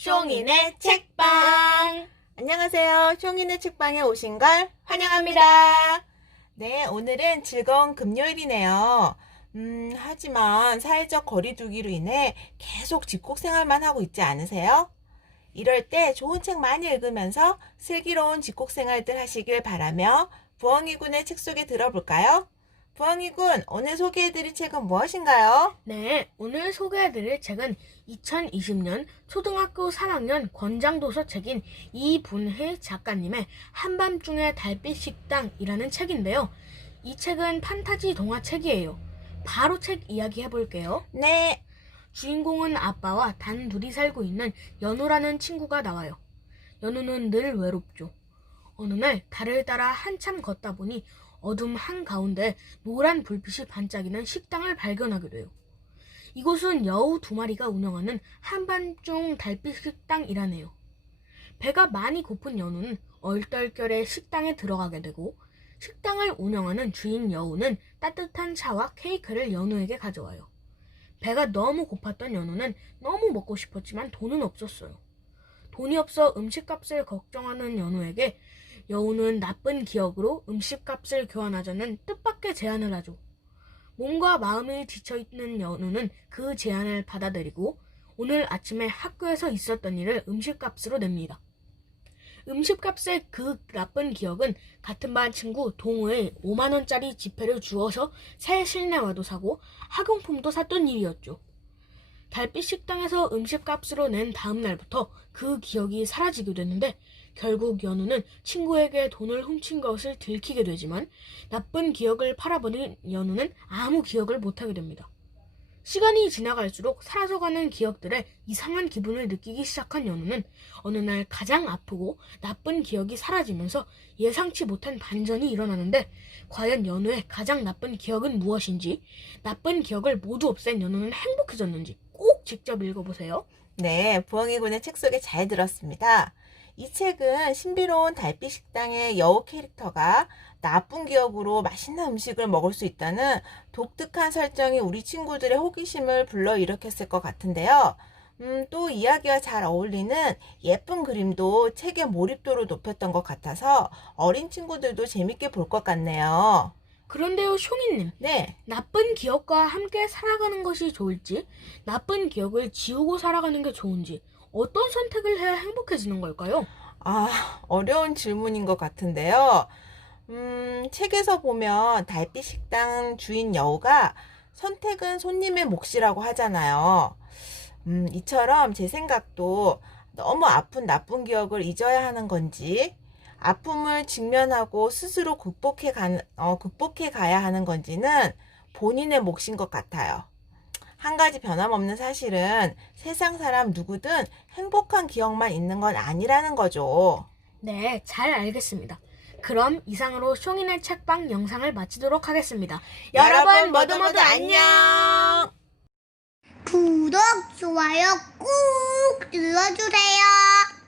숑인의 책방. 안녕하세요. 숑인의 책방에 오신 걸 환영합니다. 네, 오늘은 즐거운 금요일이네요. 음, 하지만 사회적 거리두기로 인해 계속 집콕 생활만 하고 있지 않으세요? 이럴 때 좋은 책 많이 읽으면서 슬기로운 집콕 생활들 하시길 바라며 부엉이 군의 책 속에 들어볼까요? 부엉이 군, 오늘 소개해드릴 책은 무엇인가요? 네, 오늘 소개해드릴 책은 2020년 초등학교 3학년 권장도서 책인 이분혜 작가님의 한밤중의 달빛 식당이라는 책인데요. 이 책은 판타지 동화책이에요. 바로 책 이야기 해볼게요. 네, 주인공은 아빠와 단 둘이 살고 있는 연우라는 친구가 나와요. 연우는 늘 외롭죠. 어느 날 달을 따라 한참 걷다 보니 어둠 한가운데 노란 불빛이 반짝이는 식당을 발견하게 돼요. 이곳은 여우 두 마리가 운영하는 한밤중 달빛 식당이라네요. 배가 많이 고픈 연우는 얼떨결에 식당에 들어가게 되고 식당을 운영하는 주인 여우는 따뜻한 차와 케이크를 연우에게 가져와요. 배가 너무 고팠던 연우는 너무 먹고 싶었지만 돈은 없었어요. 돈이 없어 음식값을 걱정하는 연우에게 여우는 나쁜 기억으로 음식값을 교환하자는 뜻밖의 제안을 하죠. 몸과 마음이 지쳐있는 연우는 그 제안을 받아들이고 오늘 아침에 학교에서 있었던 일을 음식값으로 냅니다. 음식값의 그 나쁜 기억은 같은 반 친구 동우의 5만원짜리 지폐를 주어서 새 실내화도 사고 학용품도 샀던 일이었죠. 달빛 식당에서 음식값으로 낸 다음 날부터 그 기억이 사라지게 되는데 결국 연우는 친구에게 돈을 훔친 것을 들키게 되지만 나쁜 기억을 팔아버린 연우는 아무 기억을 못하게 됩니다. 시간이 지나갈수록 사라져가는 기억들에 이상한 기분을 느끼기 시작한 연우는 어느 날 가장 아프고 나쁜 기억이 사라지면서 예상치 못한 반전이 일어나는데 과연 연우의 가장 나쁜 기억은 무엇인지 나쁜 기억을 모두 없앤 연우는 행복해졌는지 꼭 직접 읽어보세요. 네, 부엉이 군의 책 속에 잘 들었습니다. 이 책은 신비로운 달빛 식당의 여우 캐릭터가 나쁜 기억으로 맛있는 음식을 먹을 수 있다는 독특한 설정이 우리 친구들의 호기심을 불러일으켰을 것 같은데요. 음, 또 이야기와 잘 어울리는 예쁜 그림도 책의 몰입도를 높였던 것 같아서 어린 친구들도 재밌게 볼 것 같네요. 그런데요, 숑이님. 네, 나쁜 기억과 함께 살아가는 것이 좋을지, 나쁜 기억을 지우고 살아가는 게 좋은지, 어떤 선택을 해야 행복해지는 걸까요? 아, 어려운 질문인 것 같은데요. 음, 책에서 보면 달빛 식당 주인 여우가 선택은 손님의 몫이라고 하잖아요. 음, 이처럼 제 생각도 너무 아픈 나쁜 기억을 잊어야 하는 건지, 아픔을 직면하고 스스로 극복해 가, 어, 극복해 가야 하는 건지는 본인의 몫인 것 같아요. 한 가지 변함없는 사실은 세상 사람 누구든 행복한 기억만 있는 건 아니라는 거죠. 네, 잘 알겠습니다. 그럼 이상으로 숑인의 책방 영상을 마치도록 하겠습니다. 여러분 모두 모두 안녕! 구독, 좋아요 꾹 눌러주세요.